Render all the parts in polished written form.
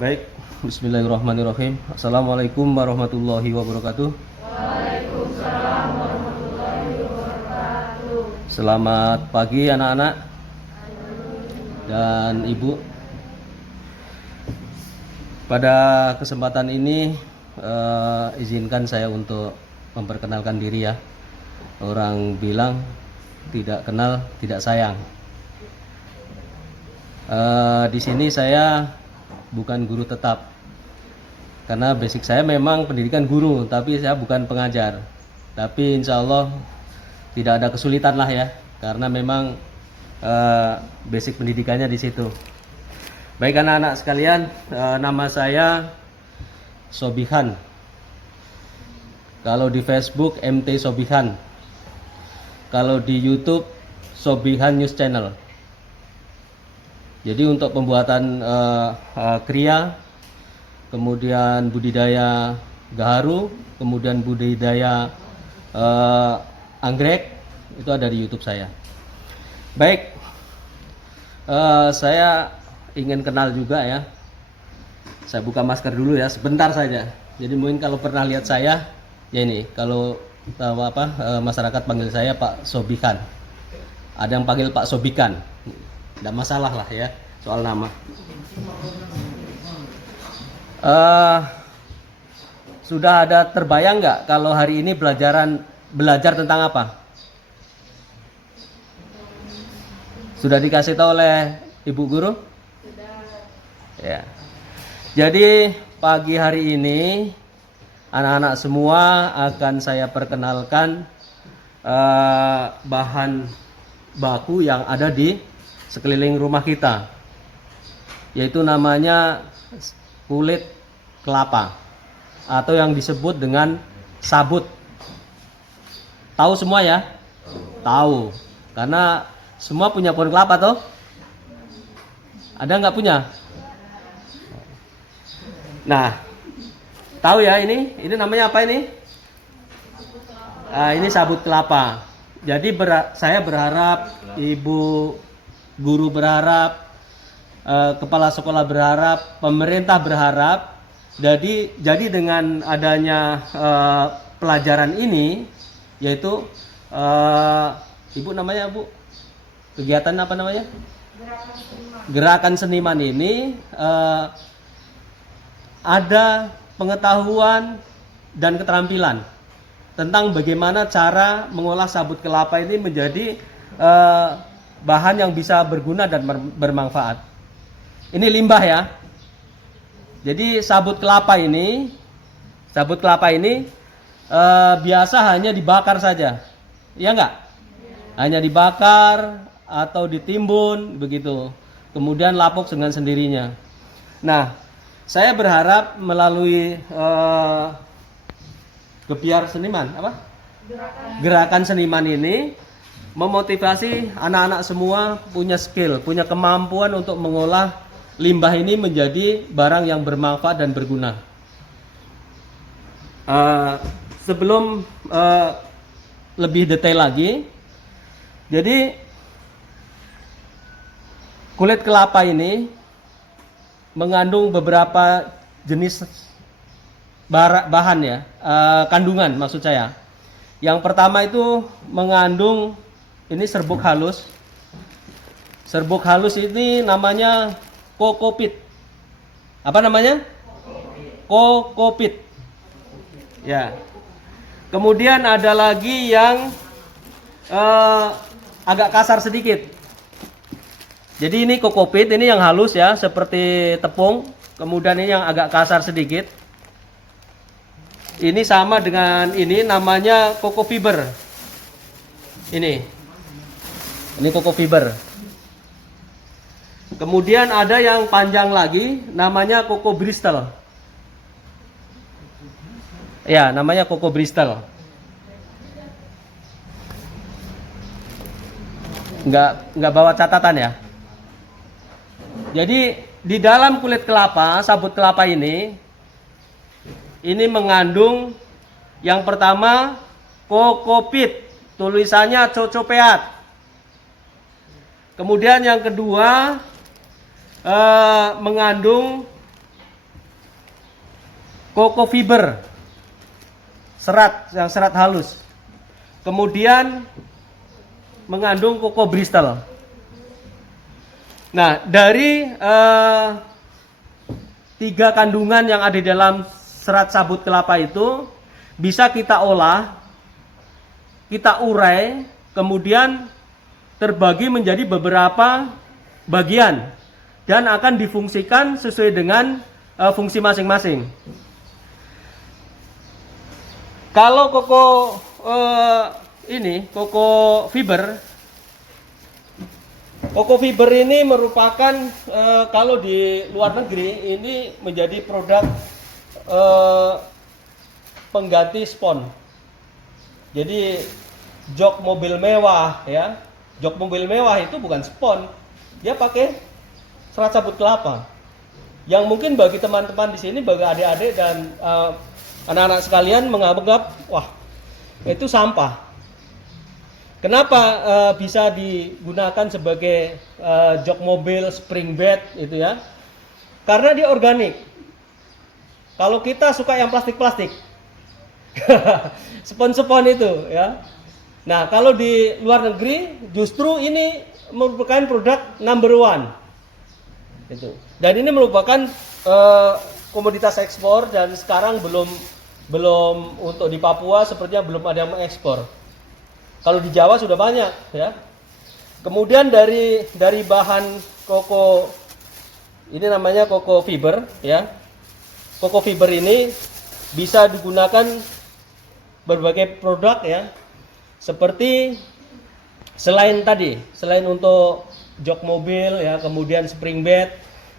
Baik, bismillahirrahmanirrahim. Assalamualaikum warahmatullahi wabarakatuh. Waalaikumsalam warahmatullahi wabarakatuh. Selamat pagi anak-anak dan ibu. Pada kesempatan ini izinkan saya untuk memperkenalkan diri ya. Orang bilang tidak kenal tidak sayang. Di sini saya bukan guru tetap, karena basic saya memang pendidikan guru, tapi saya bukan pengajar. Tapi insya Allah tidak ada kesulitan lah ya, karena memang basic pendidikannya di situ. Baik anak-anak sekalian, nama saya Sobihan. Kalau di Facebook MT Sobihan, kalau di YouTube Sobihan News Channel. Jadi untuk pembuatan kriya, kemudian budidaya gaharu, kemudian budidaya anggrek, itu ada di YouTube saya. Baik, saya ingin kenal juga ya. Saya buka masker dulu ya, sebentar saja. Jadi mungkin kalau pernah lihat saya, ya ini. Kalau masyarakat panggil saya Pak Sobihan. Ada yang panggil Pak Sobikan. Tidak masalah lah ya soal nama. Sudah ada terbayang nggak kalau hari ini belajar tentang apa? Sudah dikasih tahu oleh ibu guru? Sudah. Ya. Jadi pagi hari ini anak-anak semua akan saya perkenalkan bahan baku yang ada di sekeliling rumah kita, yaitu namanya kulit kelapa atau yang disebut dengan sabut. Tahu semua ya? Tahu, karena semua punya pohon kelapa toh? Ada nggak punya? Nah, tahu ya ini namanya apa ini? Ini sabut kelapa. Jadi saya berharap ibu guru berharap, kepala sekolah berharap, pemerintah berharap. Jadi dengan adanya pelajaran ini, yaitu ibu namanya bu, kegiatan apa namanya? Gerakan seniman ini ada pengetahuan dan keterampilan tentang bagaimana cara mengolah sabut kelapa ini menjadi bahan yang bisa berguna dan bermanfaat. Ini limbah ya. Jadi sabut kelapa ini biasa hanya dibakar saja, ya enggak? Hanya dibakar atau ditimbun begitu. Kemudian lapuk dengan sendirinya. Nah, saya berharap melalui gebiar seniman gerakan seniman ini memotivasi anak-anak semua punya skill, punya kemampuan untuk mengolah limbah ini menjadi barang yang bermanfaat dan berguna. Sebelum lebih detail lagi, jadi kulit kelapa ini mengandung beberapa jenis bahan ya, kandungan maksud saya. Yang pertama itu mengandung ini serbuk halus. Serbuk halus ini namanya kokopit. Apa namanya? Kokopit. Ya. Kemudian ada lagi yang agak kasar sedikit. Jadi ini kokopit, ini yang halus ya, seperti tepung. Kemudian ini yang agak kasar sedikit. Ini sama dengan ini, namanya koko fiber. Ini koko fiber. Kemudian ada yang panjang lagi, namanya koko Bristol. Ya, namanya koko Bristol. Nggak bawa catatan ya. Jadi di dalam kulit kelapa, sabut kelapa ini mengandung yang pertama kokopit, tulisannya cocopeat. Kemudian yang kedua mengandung Koko fiber, serat yang serat halus. Kemudian mengandung koko Bristol. Nah, dari 3 kandungan yang ada di dalam serat sabut kelapa itu bisa kita olah, kita urai, kemudian terbagi menjadi beberapa bagian dan akan difungsikan sesuai dengan fungsi masing-masing. Kalau koko fiber ini merupakan kalau di luar negeri ini menjadi produk pengganti spon. Jadi jok mobil mewah ya, jok mobil mewah itu bukan spon, dia pakai serat sabut kelapa. Yang mungkin bagi teman-teman di sini, bagi adik-adik dan anak-anak sekalian menganggap wah itu sampah. Kenapa bisa digunakan sebagai jok mobil, spring bed itu ya? Karena dia organik. Kalau kita suka yang plastik-plastik, spon-spon itu ya. Nah, kalau di luar negeri justru ini merupakan produk number one. Itu. Dan ini merupakan komoditas ekspor dan sekarang belum untuk di Papua sepertinya belum ada yang mengekspor. Kalau di Jawa sudah banyak ya. Kemudian dari bahan koko ini namanya koko fiber ya. Koko fiber ini bisa digunakan berbagai produk ya. Seperti selain untuk jok mobil ya, kemudian spring bed,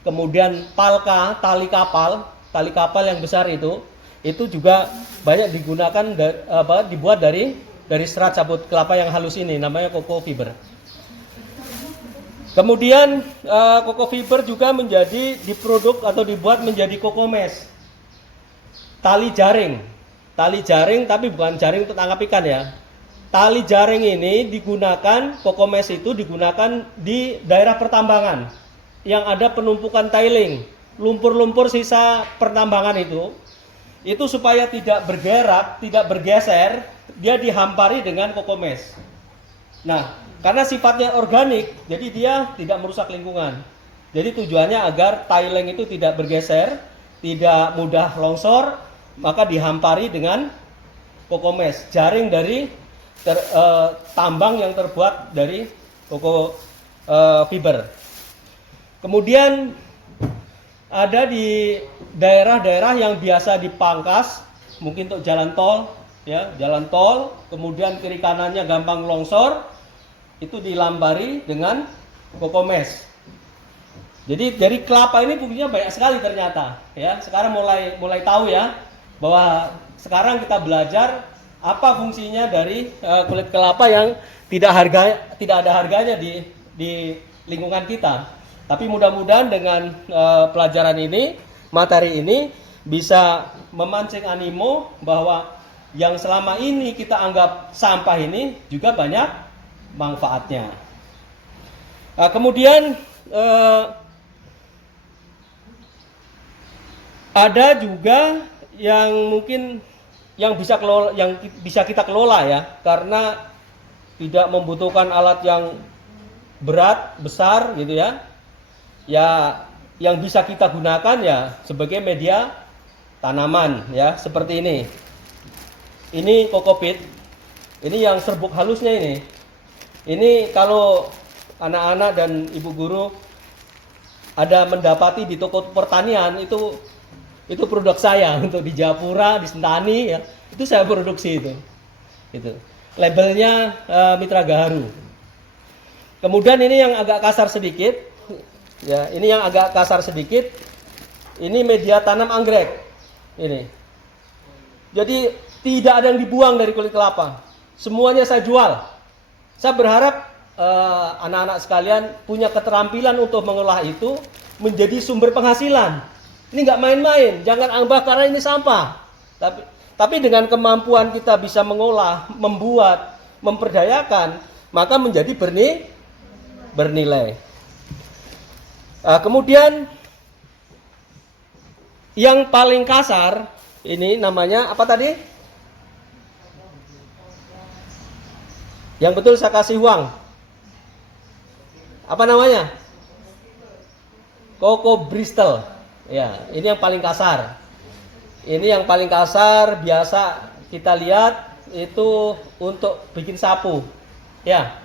kemudian palka, tali kapal yang besar itu juga banyak digunakan dibuat dari serat sabut kelapa yang halus ini, namanya koko fiber. Kemudian koko fiber juga menjadi diproduk atau dibuat menjadi koko mesh, tali jaring tapi bukan jaring untuk tangkap ikan ya. Tali jaring ini digunakan, koko mesh itu digunakan di daerah pertambangan yang ada penumpukan tiling, lumpur-lumpur sisa pertambangan itu supaya tidak bergerak, tidak bergeser, dia dihampari dengan koko mesh. Nah, karena sifatnya organik, jadi dia tidak merusak lingkungan. Jadi tujuannya agar tiling itu tidak bergeser, tidak mudah longsor, maka dihampari dengan koko mesh, jaring dari tambang yang terbuat dari koko fiber. Kemudian ada di daerah-daerah yang biasa dipangkas, mungkin untuk jalan tol, ya, jalan tol, kemudian kiri kanannya gampang longsor, itu dilambari dengan koko mesh. Jadi dari kelapa ini fungsinya banyak sekali ternyata, ya. Sekarang mulai tahu ya bahwa sekarang kita belajar apa fungsinya dari kulit kelapa yang tidak ada harganya di lingkungan kita. Tapi mudah-mudahan dengan pelajaran ini, materi ini bisa memancing animo bahwa yang selama ini kita anggap sampah ini juga banyak manfaatnya. Kemudian ada juga yang mungkin yang bisa kita kelola ya, karena tidak membutuhkan alat yang berat, besar gitu ya. Ya, yang bisa kita gunakan ya sebagai media tanaman ya, seperti ini. Ini kokopit. Ini yang serbuk halusnya ini. Ini kalau anak-anak dan ibu guru ada mendapati di toko pertanian itu produk saya untuk di Japura, di Sentani ya. Itu saya produksi itu. Itu. Labelnya Mitra Gaharu. Kemudian ini yang agak kasar sedikit. Ya, ini yang agak kasar sedikit. Ini media tanam anggrek. Ini. Jadi tidak ada yang dibuang dari kulit kelapa. Semuanya saya jual. Saya berharap anak-anak sekalian punya keterampilan untuk mengolah itu menjadi sumber penghasilan. Ini nggak main-main, jangan anggap karena ini sampah. Tapi dengan kemampuan kita bisa mengolah, membuat, memperdayakan, maka menjadi bernilai. Kemudian yang paling kasar Ini namanya apa tadi? Yang betul saya kasih uang. Apa namanya? Coco Bristol. Ya, ini yang paling kasar. Ini yang paling kasar biasa kita lihat itu untuk bikin sapu. Ya.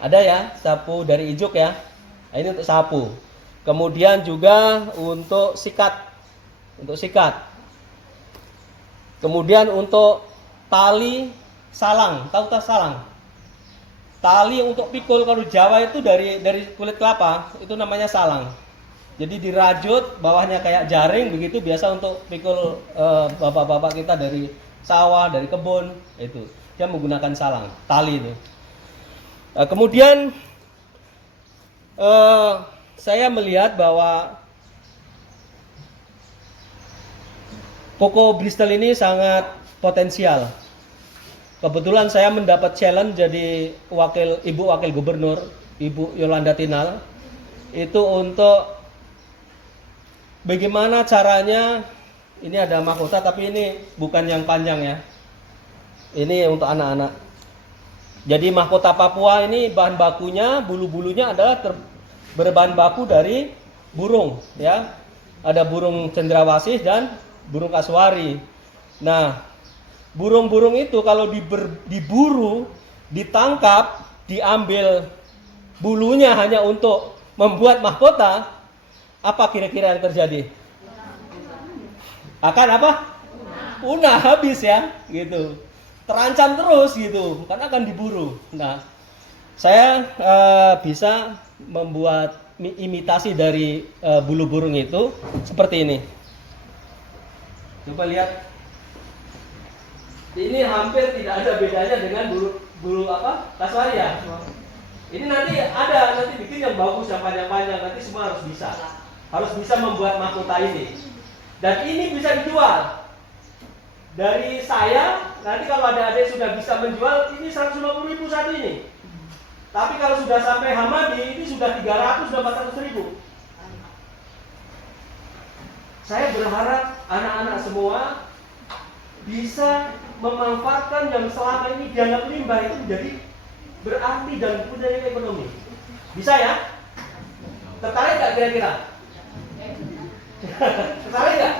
Ada ya, sapu dari ijuk ya. Nah, ini untuk sapu. Kemudian juga untuk sikat. Untuk sikat. Kemudian untuk tali salang, tahu tak salang? Tali untuk pikul kalau Jawa itu dari kulit kelapa, itu namanya salang. Jadi dirajut, bawahnya kayak jaring begitu, biasa untuk pikul bapak-bapak kita dari sawah, dari kebun, itu. Dia menggunakan salang, tali itu. Kemudian saya melihat bahwa Coco Bristol ini sangat potensial. Kebetulan saya mendapat challenge jadi Ibu Wakil Gubernur, Ibu Yolanda Tinal, itu untuk bagaimana caranya. Ini ada mahkota tapi ini bukan yang panjang ya. Ini untuk anak-anak. Jadi mahkota Papua ini bahan bakunya, bulu-bulunya adalah berbahan baku dari burung ya. Ada burung cendrawasih dan burung kasuari. Nah, burung-burung itu kalau diburu, ditangkap, diambil bulunya hanya untuk membuat mahkota, apa kira-kira yang terjadi? Akan apa? Punah habis ya, gitu. Terancam terus gitu, karena akan diburu. Nah, saya bisa membuat imitasi dari bulu burung itu seperti ini. Coba lihat. Ini hampir tidak ada bedanya dengan bulu apa? Kasuari ya. Ini nanti bikin yang bagus, yang panjang-panjang, nanti semua harus bisa. Harus bisa membuat mahkota ini. Dan ini bisa dijual. Dari saya, nanti kalau adik-adik sudah bisa menjual, ini 150.000 satu ini. Tapi kalau sudah sampai Hamadi, ini sudah 300, sudah 400.000. Saya berharap anak-anak semua bisa memanfaatkan yang selama ini dianggap limbah itu menjadi berarti dan punya nilai ekonomi. Bisa ya? Tertarik nggak kira-kira? Tertarik nggak?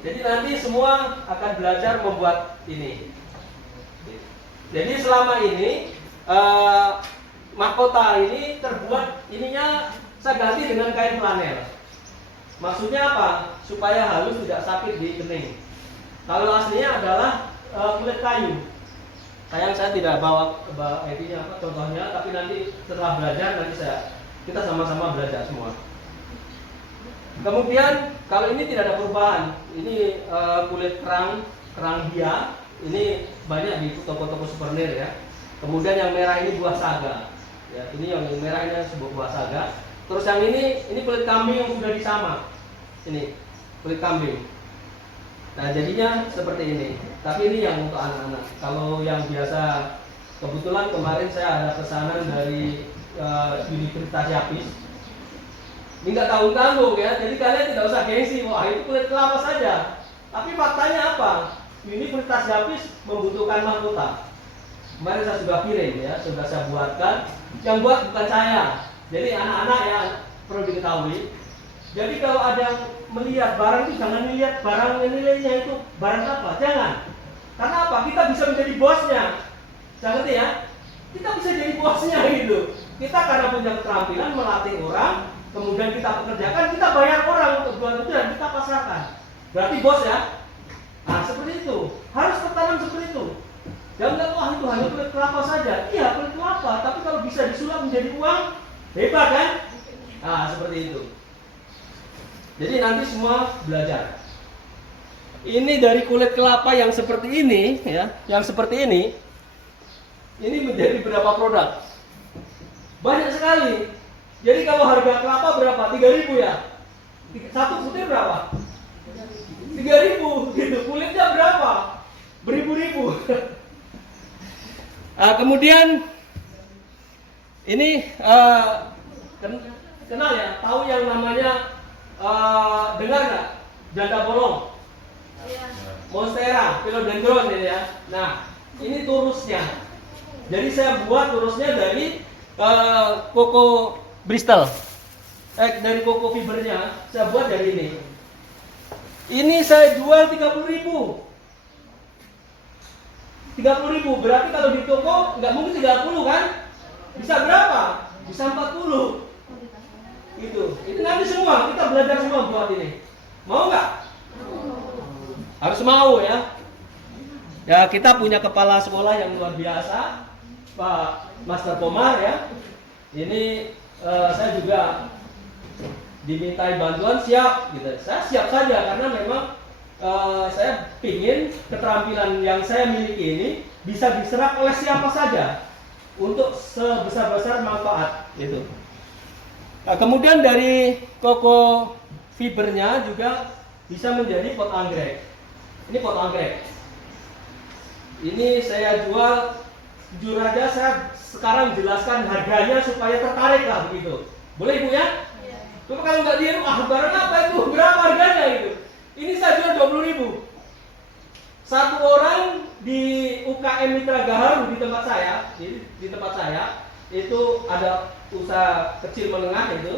Jadi nanti semua akan belajar membuat ini. Jadi selama ini mahkota ini terbuat, ininya saya ganti dengan kain flanel. Maksudnya apa? Supaya halus, tidak sakit di kening. Kalau aslinya adalah kulit kayu. Sayang saya tidak bawa ini apa contohnya, tapi nanti setelah belajar kita sama-sama belajar semua. Kemudian kalau ini tidak ada perubahan, ini kulit kerang bia, ini banyak di toko-toko souvenir ya. Kemudian yang merah ini buah saga, ya ini yang merah ini sebuah buah saga. Terus yang ini kulit kambing yang sudah disamak, ini kulit kambing. Nah jadinya seperti ini. Tapi ini yang untuk anak-anak. Kalau yang biasa, kebetulan kemarin saya ada pesanan dari Universitas Yapis. Ini nggak tanggung-tanggung ya, jadi kalian tidak usah gengsi, wah itu kulit kelapa saja. Tapi faktanya apa? Universitas Yapis membutuhkan mahkota. Kemarin saya sudah kirim ya, sudah saya buatkan. Yang buat bukan saya. Jadi anak-anak ya perlu diketahui. Jadi kalau ada yang melihat barang itu jangan lihat barang nilainya itu barang apa, jangan. Karena apa? Kita bisa menjadi bosnya. Jangan ngerti ya? Kita bisa jadi bosnya gitu. Kita karena punya keterampilan melatih orang. Kemudian kita pekerjakan, kita bayar orang untuk buat itu dan kita pasarkan. Berarti bos ya? Nah seperti itu, harus tertanam seperti itu. Jangan bilang, wah itu hanya kulit kelapa saja. Iya kulit kelapa, tapi kalau bisa disulap menjadi uang, hebat kan? Nah seperti itu. Jadi nanti semua belajar. Ini dari kulit kelapa yang seperti ini, ya, yang seperti ini menjadi berapa produk? Banyak sekali. Jadi kalau harga kelapa berapa? 3.000 ya? Satu butir berapa? 3.000 gitu. Kulitnya berapa? Beribu-ribu. Kemudian ini kenal ya? Tahu yang namanya dengar nggak? Janda bolong. Monstera, philodendron ini ya. Nah, ini turusnya. Jadi saya buat turusnya dari koko Bristol. Dari koko fibernya saya buat dari ini. Ini saya jual 30.000. 30.000 berarti kalau di toko nggak mungkin 30 kan? Bisa berapa? Bisa 40. Itu nanti semua kita belajar semua buat ini. Mau nggak? Harus mau ya. Ya kita punya kepala sekolah yang luar biasa, Pak Master Komar ya. Ini saya juga dimintai bantuan siap gitu. Saya siap saja karena memang saya ingin keterampilan yang saya miliki ini bisa diserap oleh siapa saja untuk sebesar-besar manfaat gitu. Nah, kemudian dari koko fibernya juga bisa menjadi pot anggrek. Ini pot anggrek. Ini saya jual, jujur aja saya sekarang jelaskan harganya supaya tertarik lah begitu. Boleh Ibu ya? Cuma kalau nggak dia, barang apa itu? Berapa harganya itu? Ini saya jual 20.000. Satu orang di UKM Mitra Gaharu di tempat saya, di tempat saya itu ada usaha kecil menengah itu,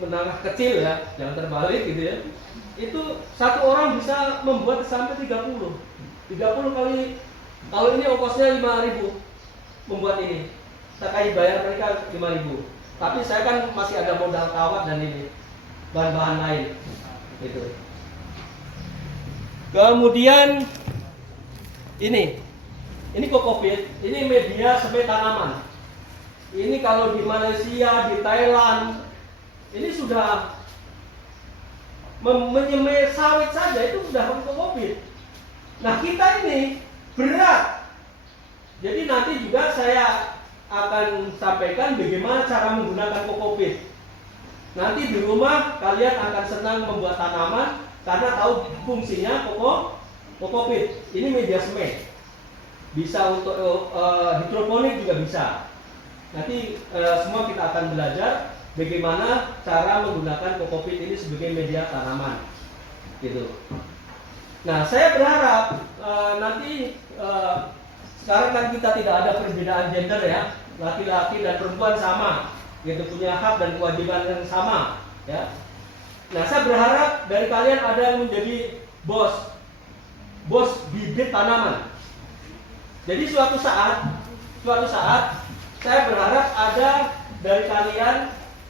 menengah kecil ya, jangan terbalik gitu ya. Itu satu orang bisa membuat sampai 30 kali. Kalau ini ongkosnya 5.000 membuat ini. Saya kasih bayar mereka 5.000. Tapi saya kan masih ada modal kawat dan ini bahan-bahan lain gitu. Kemudian ini kokopit, ini media semai tanaman. Ini kalau di Malaysia, di Thailand, ini sudah menyemai sawit saja itu sudah pakai kokopit. Nah kita ini berat. Jadi nanti juga saya akan sampaikan bagaimana cara menggunakan kokopit. Nanti di rumah kalian akan senang membuat tanaman karena tahu fungsinya kokopit. Ini media semai. Bisa untuk hidroponik juga bisa. Nanti semua kita akan belajar bagaimana cara menggunakan kokopit ini sebagai media tanaman. Gitu. Nah, saya berharap nanti sekarang kan kita tidak ada perbedaan gender ya, laki-laki dan perempuan sama, gitu punya hak dan kewajiban yang sama, ya. Nah, saya berharap dari kalian ada yang menjadi bos bibit tanaman. Jadi suatu saat saya berharap ada dari kalian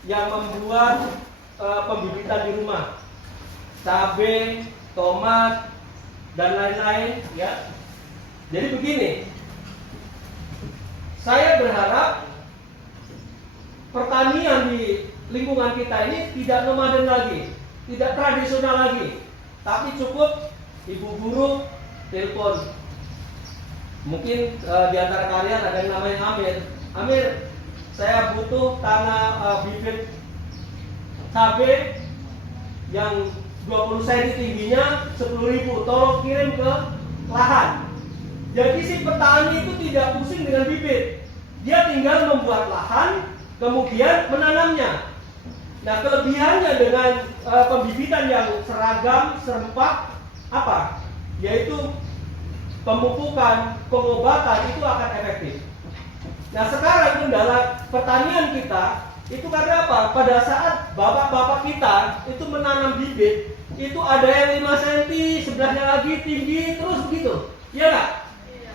yang membuat pembibitan di rumah, cabai, tomat dan lain-lain, ya. Jadi begini, saya berharap pertanian di lingkungan kita ini tidak nomaden lagi, tidak tradisional lagi, tapi cukup ibu guru telepon. Mungkin di antara kalian ada yang namanya Amir, saya butuh tanah bibit cabai yang 20 cm tingginya 10.000, tolong kirim ke lahan. Jadi si petani itu tidak pusing dengan bibit, dia tinggal membuat lahan, kemudian menanamnya. Nah, kelebihannya dengan pembibitan yang seragam, serempak, apa? Yaitu pemupukan, pengobatan itu akan efektif. Nah, sekarang kendala pertanian kita itu karena apa? Pada saat bapak-bapak kita itu menanam bibit, itu ada yang 5 cm, sebelahnya lagi tinggi, terus begitu. Iya nggak? Iya.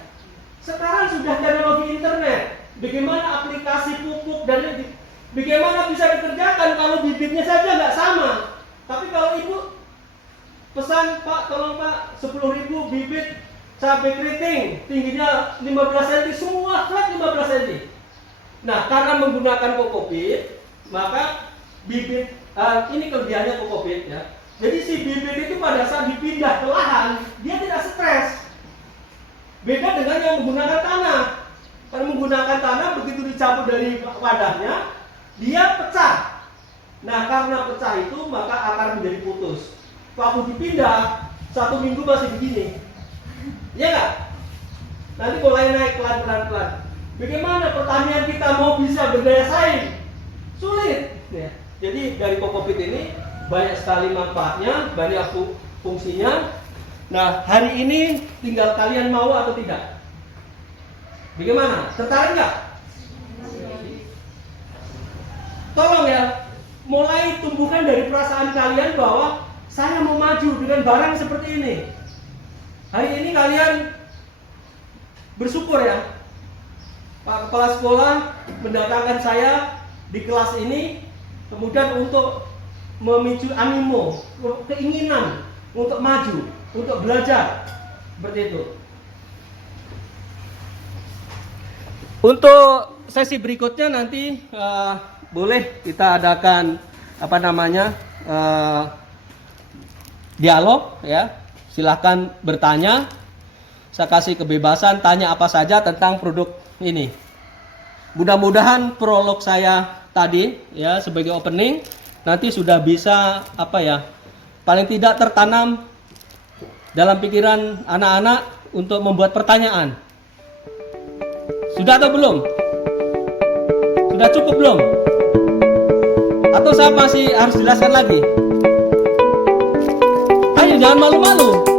Sekarang sudah teknologi internet. Bagaimana aplikasi pupuk dan bagaimana bisa dikerjakan kalau bibitnya saja nggak sama. Tapi kalau ibu pesan, Pak, tolong Pak, 10.000 bibit cabai keriting, tingginya 15 cm, semua flat 15 cm. Nah, karena menggunakan kokopit, maka bibit ini kelebihannya kokopit ya. Jadi si bibit itu pada saat dipindah ke lahan, dia tidak stres. Beda dengan yang menggunakan tanah. Karena menggunakan tanah begitu dicabut dari wadahnya, dia pecah. Nah, karena pecah itu maka akar menjadi putus. Waktu dipindah 1 minggu masih begini. Iya nggak? Nanti mulai naik pelan-pelan. Bagaimana pertanian kita mau bisa berdaya saing? Sulit. Ya. Jadi dari kokopit ini banyak sekali manfaatnya, banyak fungsinya. Nah, hari ini tinggal kalian mau atau tidak. Bagaimana? Tertarik nggak? Tolong ya, mulai tumbuhkan dari perasaan kalian bahwa saya mau maju dengan barang seperti ini. Hari ini kalian bersyukur ya, Pak Kepala Sekolah mendatangkan saya di kelas ini, kemudian untuk memicu animo, keinginan untuk maju, untuk belajar, seperti itu. Untuk sesi berikutnya nanti boleh kita adakan dialog ya. Silahkan bertanya. Saya kasih kebebasan tanya apa saja tentang produk ini. Mudah-mudahan prolog saya tadi ya sebagai opening nanti sudah bisa paling tidak tertanam dalam pikiran anak-anak untuk membuat pertanyaan. Sudah atau belum? Sudah cukup belum? Atau saya masih harus jelaskan lagi? Ayo jangan malu-malu.